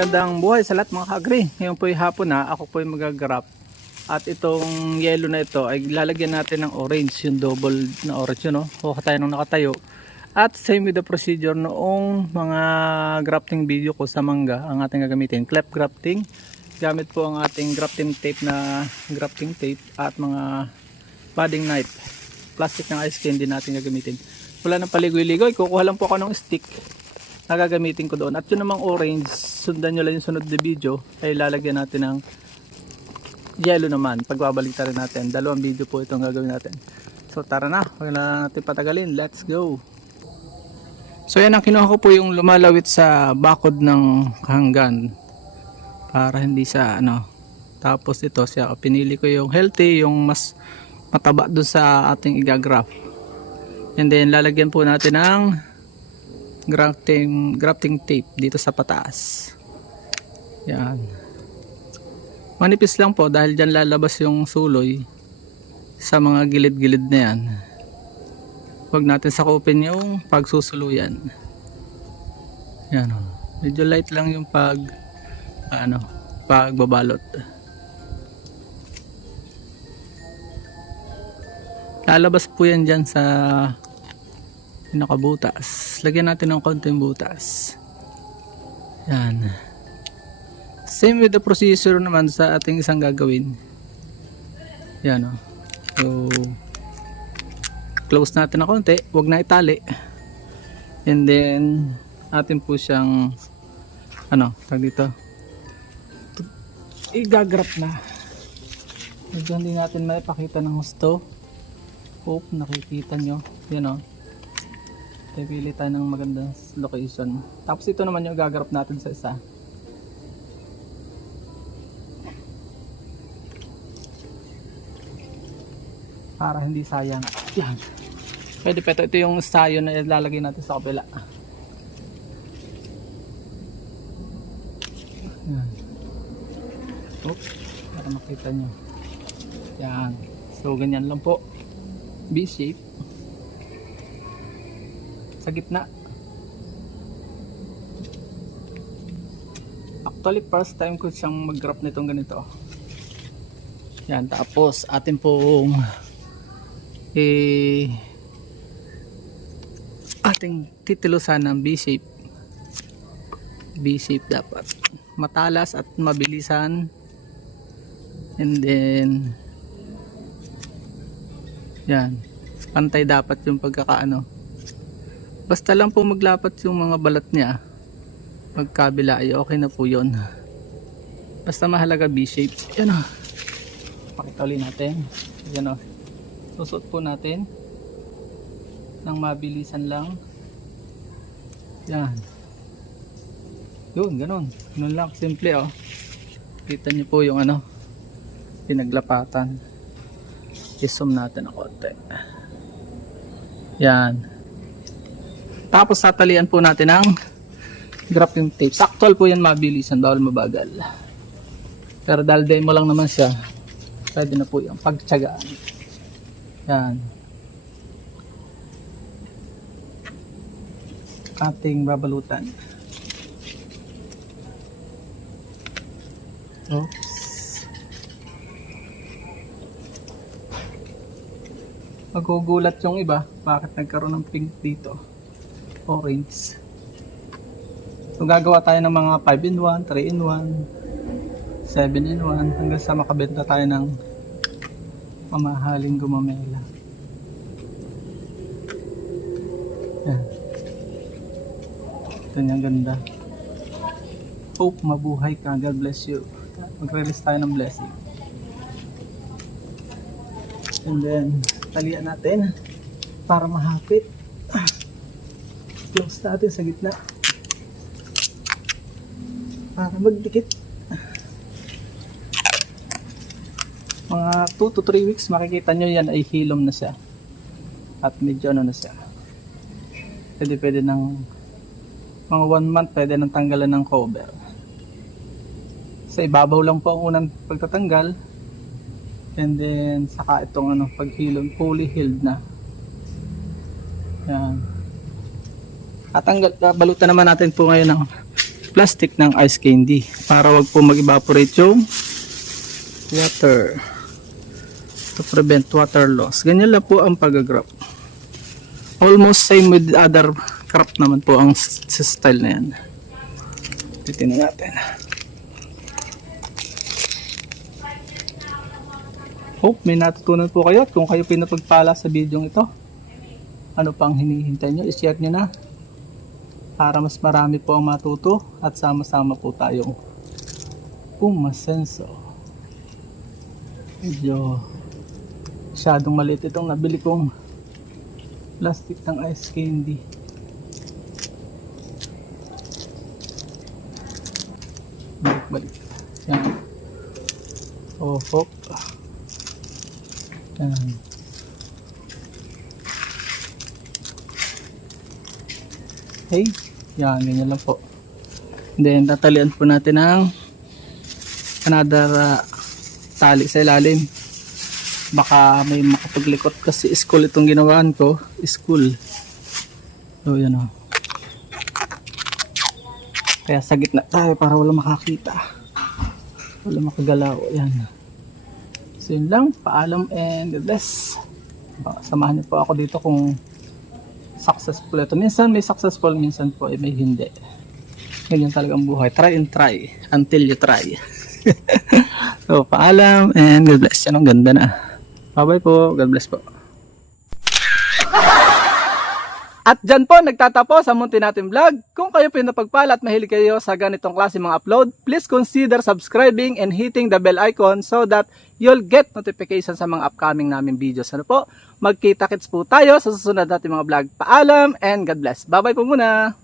Magandang buhay sa lahat mga ka-agri. Ngayon po ay hapon na, ako po ay magagrap. At itong yellow na ito ay lalagyan natin ng orange, yung double na orange yun, no? Kuha tayo ng nakatayo. At same with the procedure noong mga grafting video ko sa mangga, ang ating gagamitin, cleft grafting. Gamit po ang ating grafting tape na grafting tape at mga padding knife. Plastic ng ice cream din natin gagamitin. Wala nang paligoy-ligoy, kukuha lang po ako ng stick na gagamitin ko doon. At yun namang orange, sundan nyo lang yung sunod na video, ay lalagyan natin ng yellow naman. Pagbabaliktad rin natin. Dalawang video po itong gagawin natin. So tara na, huwag na natin patagalin. Let's go! So yan ang kinuha ko po yung lumalawit sa bakod ng hanggan para hindi sa tapos ito siya, pinili ko yung healthy, yung mas mataba doon sa ating igagraph. And then lalagyan po natin ng grafting tape dito sa pataas. Yan. Manipis lang po dahil dyan lalabas yung suloy sa mga gilid-gilid na yan. Huwag natin sakupin yung pagsusuluyan. Yan. Medyo light lang yung pagbabalot. Lalabas po yan dyan sa nakabutas. Lagyan natin ng konting butas. Yan. Same with the procedure naman sa ating isang gagawin. Yan o. So, close natin ng konti. Huwag na itali. And then, atin po siyang tag dito. Igagrap na. Medyo hindi natin maipakita ng gusto. Hope nakikita nyo. Yan o. Pili tayo ng magandang location. Tapos ito naman yung gagarap natin sa isa. Para hindi sayang. Yan. Pwede pa ito yung sayo na ilalagay natin sa kabila. Yan. Oops. Para makita nyo. Yan. So ganyan lang po. B-shape. Sa gitna. Actually first time ko siyang mag-graph nitong ganito. Yan, tapos atin pong ating titilusan ng B-shape. B-shape dapat matalas at mabilisan. And then yan, pantay dapat yung pagkakaano. Basta lang po maglapat yung mga balat niya magkabila ay okay na po yun. Basta mahalaga B-shape. Yan o. Pakita ulit natin. Yan o. Susot po natin nang mabilisan lang. Yan. Yun, ganun. Ganun lang. Simple o. Kita nyo po yung pinaglapatan. I-zoom natin ang konti. Yan. Tapos tatalian po natin ng grafting tape. Saktual po yan, mabilisan, bawal mabagal. Pero dahil demo lang naman siya, pwede na po yung pagtsagaan. Yan. Ating babalutan. Oops. Magugulat yung iba, bakit nagkaroon ng pink dito. Orange. So gagawa tayo ng mga 5-in-1, 3-in-1, 7-in-1 hanggang sa makabenta tayo ng mamahaling gumamela. Yan. Ito niyang ganda. Hope mabuhay ka. God bless you. Magre-release tayo ng blessing. And then talian natin para mahapit. Close natin sa gitna para magdikit. Mga 2 to 3 weeks makikita nyo yan ay hilom na siya at medyo na siya. Pwede ng mga 1 month pwede nang tanggalan ng cover. Sa ibabaw lang po ang unang pagtatanggal, and then saka itong paghilom, fully healed na. Yan. At balutan naman natin po ngayon ng plastic ng ice candy para wag po mag-evaporate yung water, to prevent water loss. Ganyan lang po ang pag-grap. Almost same with other crop naman po ang style na yan. Titingnan natin. Hope may natutunan po kayo, at kung kayo pinapagpala sa video ito, ano pang hinihintay nyo, i-share nyo na para mas marami po ang matuto at sama-sama po tayong umasenso. Medyo masyadong maliit itong nabili kong plastic ng ice candy. Balik. Yan. Oh, hop. Yan. Okay. Yan, ganyan lang po. Then, tatalian po natin ng another tali sa ilalim. Baka may makapaglikot kasi school itong ginawaan ko. School. So, yan o. Kaya sa gitna tayo para wala makakita. Wala makagalaw. Yan. So, yun lang. Paalam and God bless. Samahan niyo po ako dito kung successful ito. Minsan may successful, minsan po may hindi. Ganyan talaga ang buhay. Try and try until you try. So, paalam and God bless. Yan ang ganda na. Bye-bye po. God bless po. At dyan po nagtatapos ang munti natin vlog. Kung kayo pinapagpala at mahilig kayo sa ganitong klase mga upload, please consider subscribing and hitting the bell icon so that you'll get notification sa mga upcoming namin videos. Ano po? Magkita-kits po tayo sa susunod natin mga vlog. Paalam and God bless. Bye-bye po muna.